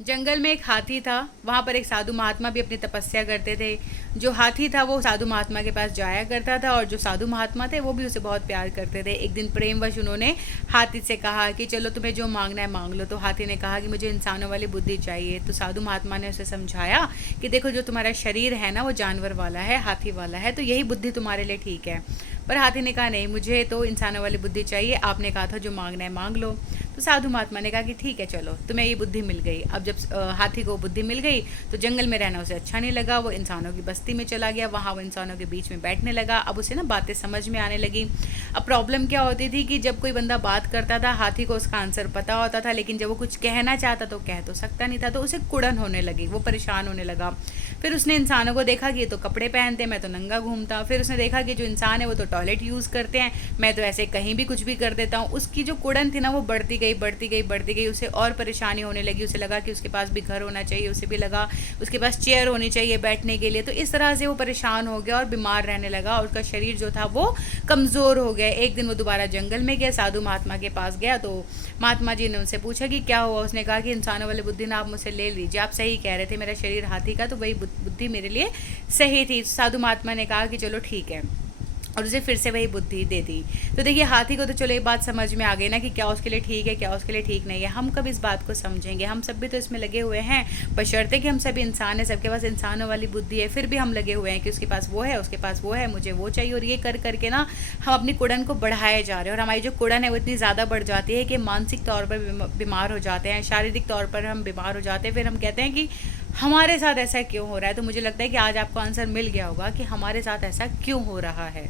जंगल में एक हाथी था। वहाँ पर एक साधु महात्मा भी अपनी तपस्या करते थे। जो हाथी था वो साधु महात्मा के पास जाया करता था और जो साधु महात्मा थे वो भी उसे बहुत प्यार करते थे। एक दिन प्रेमवश उन्होंने हाथी से कहा कि चलो तुम्हें जो मांगना है मांग लो। तो हाथी ने कहा कि मुझे इंसानों वाली बुद्धि चाहिए। तो साधु महात्मा ने उसे समझाया कि देखो जो तुम्हारा शरीर है ना वो जानवर वाला है, हाथी वाला है, तो यही बुद्धि तुम्हारे लिए ठीक है। पर हाथी ने कहा नहीं, मुझे तो इंसानों वाली बुद्धि चाहिए, आपने कहा था जो मांगना है मांग लो। तो साधु महात्मा ने कहा कि ठीक है चलो तुम्हें ये बुद्धि मिल गई। अब जब हाथी को बुद्धि मिल गई तो जंगल में रहना उसे अच्छा नहीं लगा। वो इंसानों की बस्ती में चला गया, वहाँ वो इंसानों के बीच में बैठने लगा। अब उसे ना बातें समझ में आने लगी। अब प्रॉब्लम क्या होती थी कि जब कोई बंदा बात करता था हाथी को उसका आंसर पता होता था, लेकिन जब वो कुछ कहना चाहता तो कह तो सकता नहीं था। तो उसे कुड़न होने लगी, वो परेशान होने लगा। फिर उसने इंसानों को देखा कि ये तो कपड़े पहनते, मैं तो नंगा घूमता। फिर उसने देखा कि जो इंसान है वो तो टॉयलेट यूज़ करते हैं, मैं तो ऐसे कहीं भी कुछ भी कर देता हूँ। उसकी जो कुड़न थी ना वो बढ़ती गई बढ़ती गई बढ़ती गई। उसे और परेशानी होने लगी। उसे लगा कि उसके पास भी घर होना चाहिए, उसे भी लगा उसके पास चेयर होनी चाहिए बैठने के लिए। तो इस तरह से वो परेशान हो गया और बीमार रहने लगा और उसका शरीर जो था वो कमज़ोर हो गया। एक दिन वो दोबारा जंगल में गया, साधु महात्मा के पास गया। तो महात्मा जी ने उनसे पूछा कि क्या हुआ। उसने कहा कि इंसानों वाली बुद्धि ना आप मुझसे ले लीजिए, आप सही कह रहे थे, मेरा शरीर हाथी का तो वही बुद्धि मेरे लिए सही थी। साधु महात्मा ने कहा कि चलो ठीक है और उसे फिर से वही बुद्धि दे दी। तो देखिए हाथी को तो चलो ये बात समझ में आ गई ना कि क्या उसके लिए ठीक है क्या उसके लिए ठीक नहीं है। हम कब इस बात को समझेंगे? हम सब भी तो इसमें लगे हुए हैं, बशर्ते कि हम सभी इंसान हैं, सबके पास इंसानों वाली बुद्धि है, फिर भी हम लगे हुए हैं कि उसके पास वो है, उसके पास वो है, मुझे वो चाहिए। और ये कर करके ना हम अपनी कुड़न को बढ़ाए जा रहे हैं और हमारी जो कुड़न है वो इतनी ज़्यादा बढ़ जाती है कि मानसिक तौर पर बीमार हो जाते हैं, शारीरिक तौर पर हम बीमार हो जाते हैं। फिर हम कहते हैं कि हमारे साथ ऐसा क्यों हो रहा है। तो मुझे लगता है कि आज आपको आंसर मिल गया होगा कि हमारे साथ ऐसा क्यों हो रहा है।